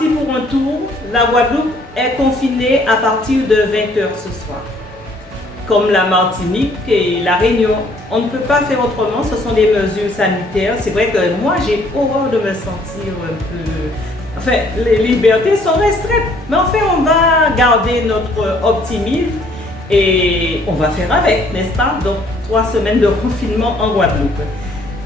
parti pour un tour. La Guadeloupe est confinée à partir de 20 h ce soir. Comme la Martinique et la Réunion, on ne peut pas faire autrement, ce sont des mesures sanitaires. C'est vrai que moi j'ai horreur de me sentir un peu... Enfin, les libertés sont restreintes, mais enfin on va garder notre optimisme et on va faire avec, n'est-ce pas? Donc 3 semaines de confinement en Guadeloupe.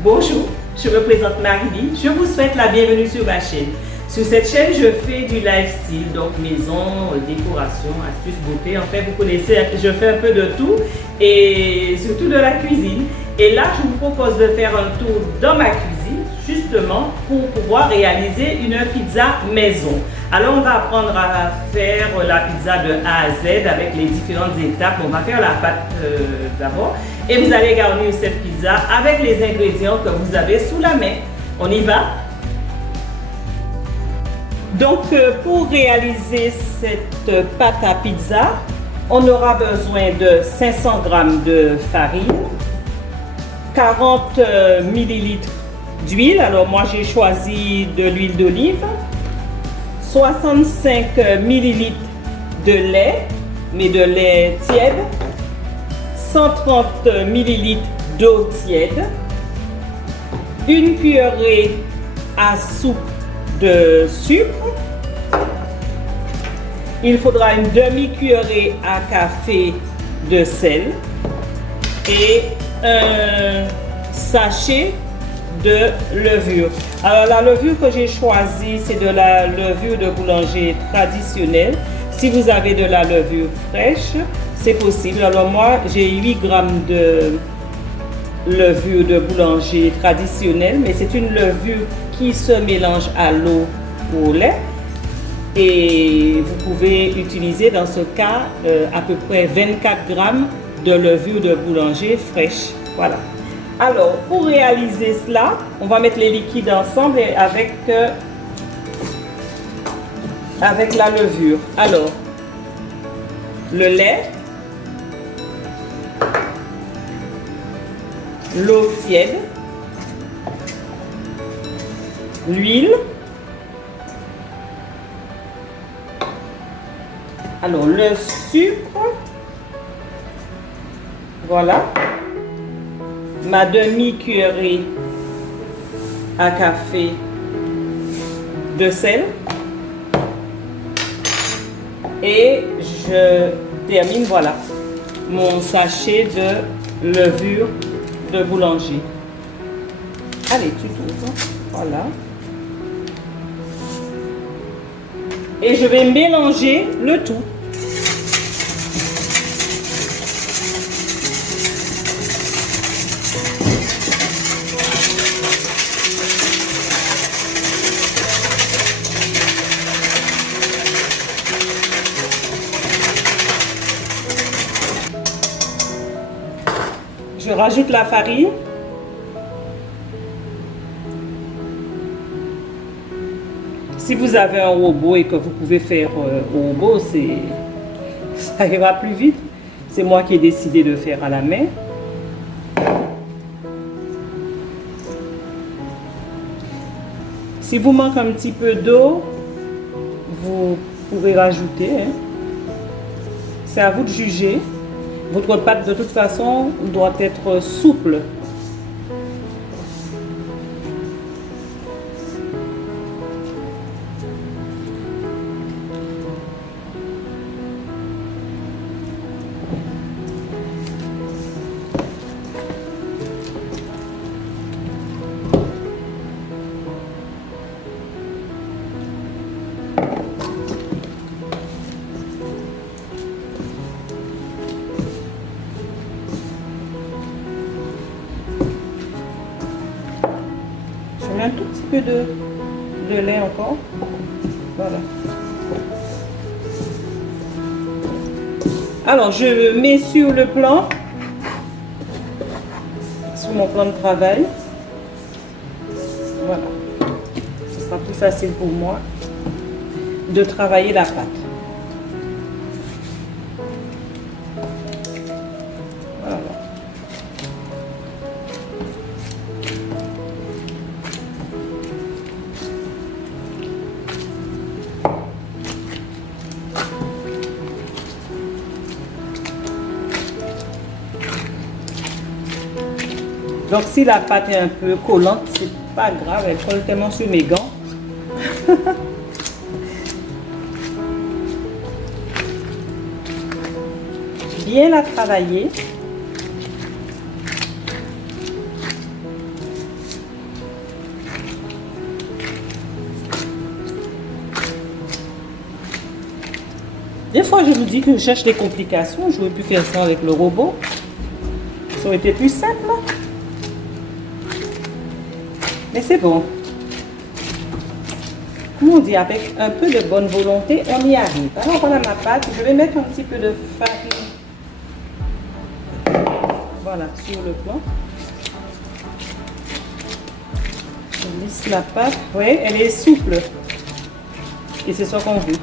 Bonjour, je me présente Marie-Lie, je vous souhaite la bienvenue sur ma chaîne. Sur cette chaîne, je fais du lifestyle, donc maison, décoration, astuces, beauté. En fait, vous connaissez, je fais un peu de tout et surtout de la cuisine. Et là, je vous propose de faire un tour dans ma cuisine, justement pour pouvoir réaliser une pizza maison. Alors, on va apprendre à faire la pizza de A à Z avec les différentes étapes. On va faire la pâte d'abord et vous allez garnir cette pizza avec les ingrédients que vous avez sous la main. On y va? Donc, pour réaliser cette pâte à pizza, on aura besoin de 500 g de farine, 40 ml d'huile. Alors, moi, j'ai choisi de l'huile d'olive, 65 ml de lait, mais de lait tiède, 130 ml d'eau tiède, une cuillerée à soupe de sucre, il faudra une demi-cuillerée à café de sel et un sachet de levure. Alors la levure que j'ai choisie, c'est de la levure de boulanger traditionnelle. Si vous avez de la levure fraîche, c'est possible. Alors moi, j'ai 8 g de levure de boulanger traditionnelle, mais c'est une levure qui se mélange à l'eau ou au lait et vous pouvez utiliser dans ce cas à peu près 24 g de levure de boulanger fraîche. Voilà. Alors pour réaliser cela, on va mettre les liquides ensemble et avec la levure. Alors le lait, l'eau tiède, l'huile, alors le sucre, voilà, ma demi-cuillerée à café de sel et je termine, voilà, mon sachet de levure de boulanger. Allez, tu tournes, voilà. Et je vais mélanger le tout. Je rajoute la farine. Si vous avez un robot et que vous pouvez faire au robot, ça ira plus vite. C'est moi qui ai décidé de faire à la main. Si vous manque un petit peu d'eau, vous pouvez rajouter. Hein. C'est à vous de juger. Votre pâte de toute façon doit être souple. Un tout petit peu de lait encore. Voilà. Alors, je mets sur le plan, sur mon plan de travail. Voilà. Ce sera plus facile pour moi de travailler la pâte. Voilà. Donc si la pâte est un peu collante, c'est pas grave, elle colle tellement sur mes gants. Bien la travailler. Des fois, je vous dis que je cherche des complications. J'aurais pu faire ça avec le robot. Ça aurait été plus simple. Mais c'est bon. Comme on dit, avec un peu de bonne volonté, on y arrive. Alors voilà ma pâte. Je vais mettre un petit peu de farine. Voilà, sur le plan. Je lisse la pâte. Oui, elle est souple. Et c'est ce qu'on veut.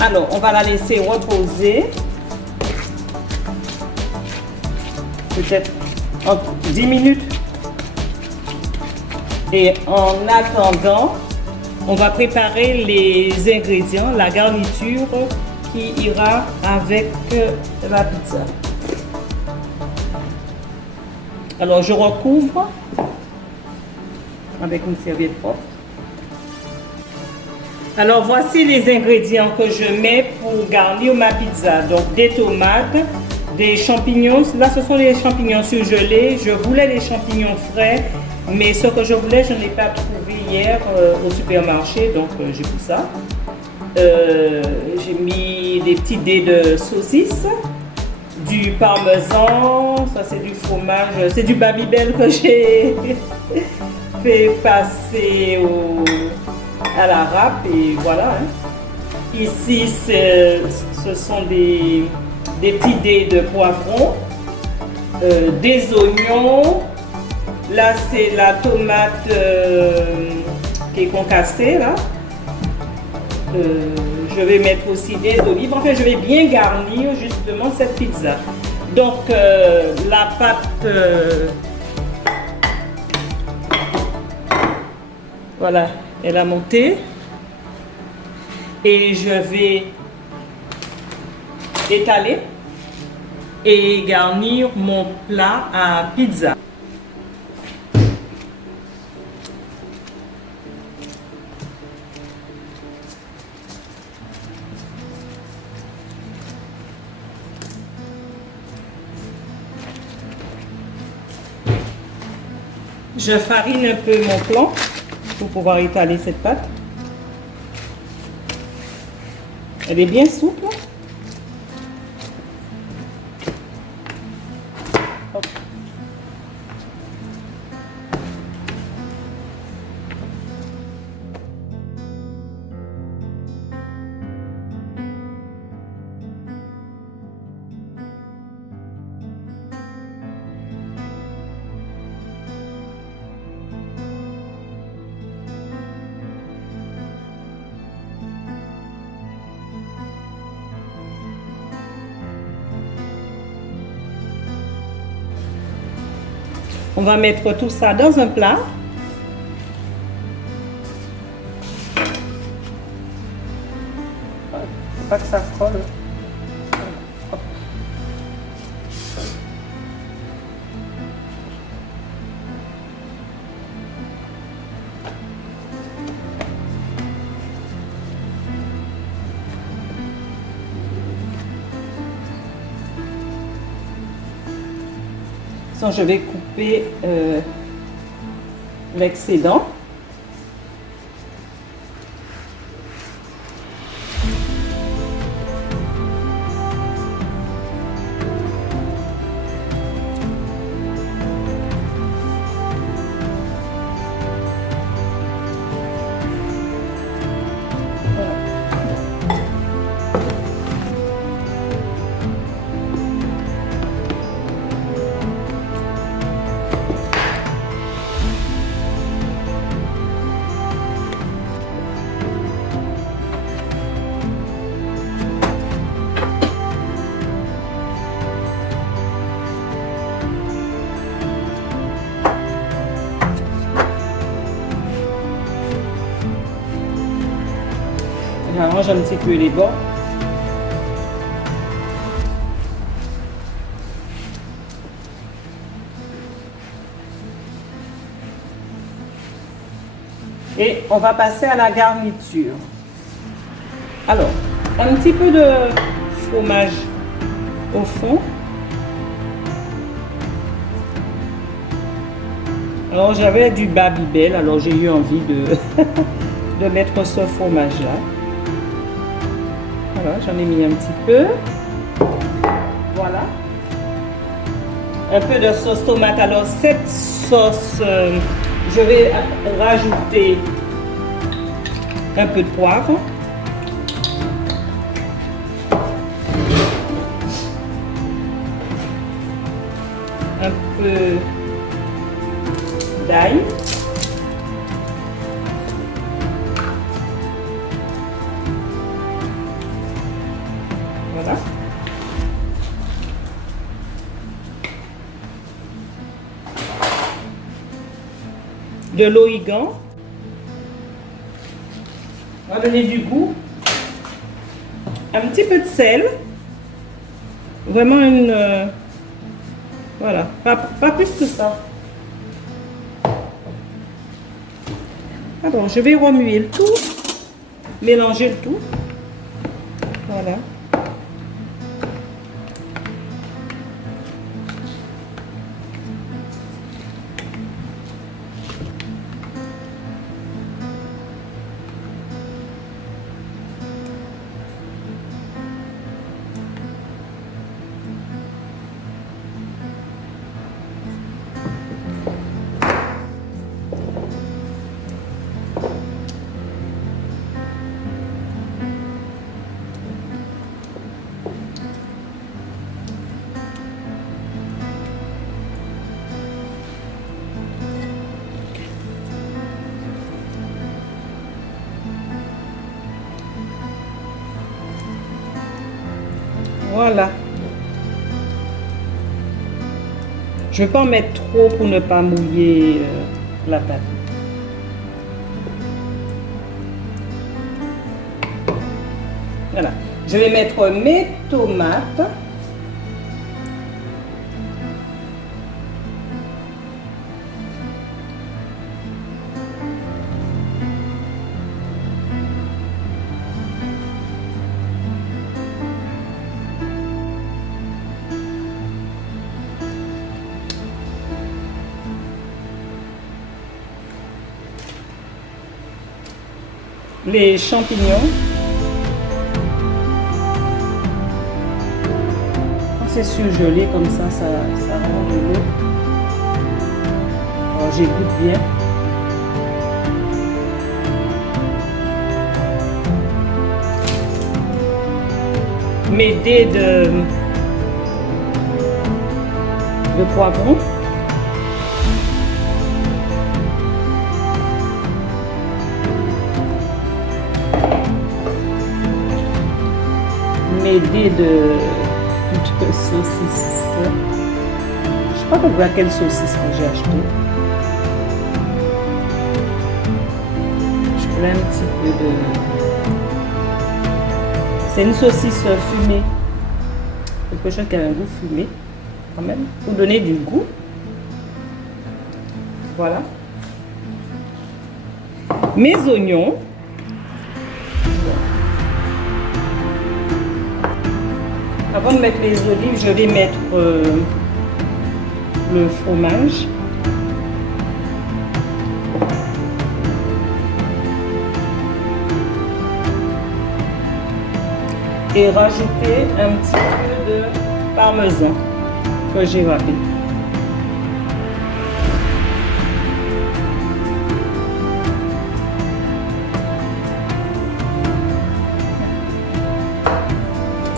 Alors, on va la laisser reposer. Peut-être 10 minutes. Et en attendant, on va préparer les ingrédients, la garniture qui ira avec la pizza. Alors, je recouvre avec une serviette propre. Alors, voici les ingrédients que je mets pour garnir ma pizza. Donc, des tomates, des champignons. Là, ce sont les champignons surgelés. Je voulais des champignons frais, mais ce que je voulais, je n'ai pas trouvé hier au supermarché, donc j'ai pris ça. J'ai mis des petits dés de saucisse, du parmesan, ça c'est du fromage, c'est du Babybel que j'ai fait passer à la râpe et voilà. Ici, ce sont des petits dés de poivron, des oignons. Là, c'est la tomate qui est concassée là. Je vais mettre aussi des olives. Enfin, je vais bien garnir justement cette pizza. Donc, la pâte, voilà, elle a monté. Et je vais étaler et garnir mon plat à pizza. Je farine un peu mon plan pour pouvoir étaler cette pâte. Elle est bien souple. Hop. On va mettre tout ça dans un plat. Faut pas que ça colle. Hop. Ça, je vais couper l'excédent. J'arrange un petit peu les bords. Et on va passer à la garniture. Alors, un petit peu de fromage au fond. Alors, j'avais du Babybel, alors j'ai eu envie de mettre ce fromage-là. Voilà, j'en ai mis un petit peu. Voilà. Un peu de sauce tomate. Alors, cette sauce, je vais rajouter un peu de poivre. Un peu d'ail. Voilà. De l'origan. On va donner du goût. Un petit peu de sel. Vraiment une... voilà, pas plus que ça. Alors, je vais remuer le tout. Mélanger le tout. Voilà. Voilà. Je ne vais pas en mettre trop pour ne pas mouiller la pâte. Voilà. Je vais mettre mes tomates. Les champignons. Quand c'est surgelé comme ça rend de l'eau. Alors j'égoutte bien. Mes dés de poivron. Mes dés de saucisse. Je sais pas quelle saucisse que j'ai acheté. Je voulais un petit peu de... C'est une saucisse fumée. Quelque chose qui a un goût fumé, quand même, pour donner du goût. Voilà. Mes oignons. Avant de mettre les olives, je vais mettre le fromage. Et rajouter un petit peu de parmesan que j'ai râpé.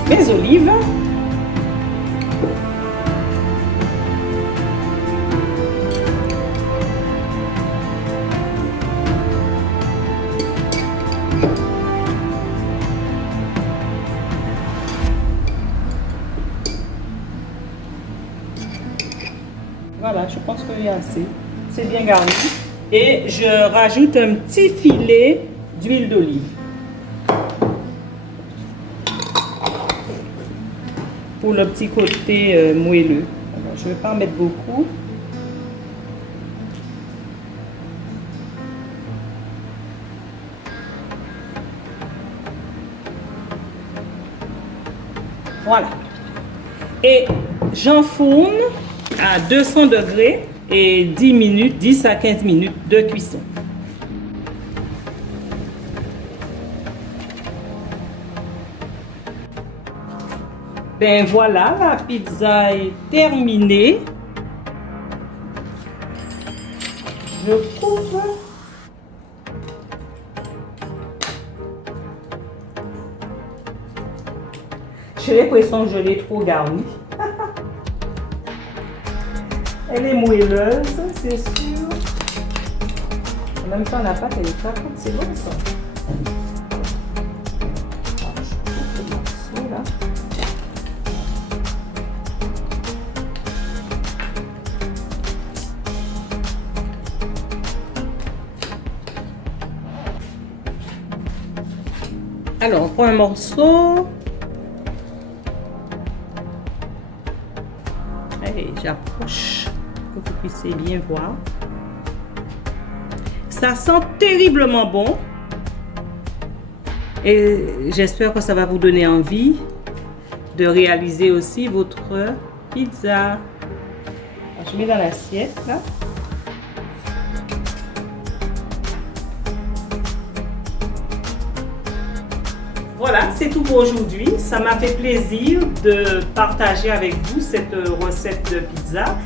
Mes olives. Voilà, je pense qu'il y a assez. C'est bien garni. Et je rajoute un petit filet d'huile d'olive. Pour le petit côté moelleux. Alors, je ne vais pas en mettre beaucoup. Voilà. Et j'enfourne à 200 degrés et 10 minutes, 10 à 15 minutes de cuisson. Ben voilà, la pizza est terminée. Je coupe. J'ai l'impression que je l'ai trop garnie. Elle est moelleuse, c'est sûr. En même temps, la pâte, elle est craquante. C'est bon, ça. Je coupe le morceau, là. Alors, on prend un morceau. Allez, j'approche pour que vous puissiez bien voir. Ça sent terriblement bon. Et j'espère que ça va vous donner envie de réaliser aussi votre pizza. Alors, je mets dans l'assiette, là. Voilà, c'est tout pour aujourd'hui. Ça m'a fait plaisir de partager avec vous cette recette de pizza.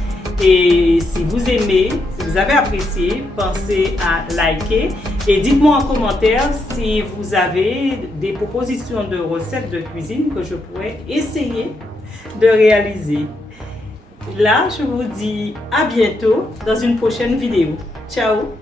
Et si vous aimez, si vous avez apprécié, pensez à liker. Et dites-moi en commentaire si vous avez des propositions de recettes de cuisine que je pourrais essayer de réaliser. Là, je vous dis à bientôt dans une prochaine vidéo. Ciao!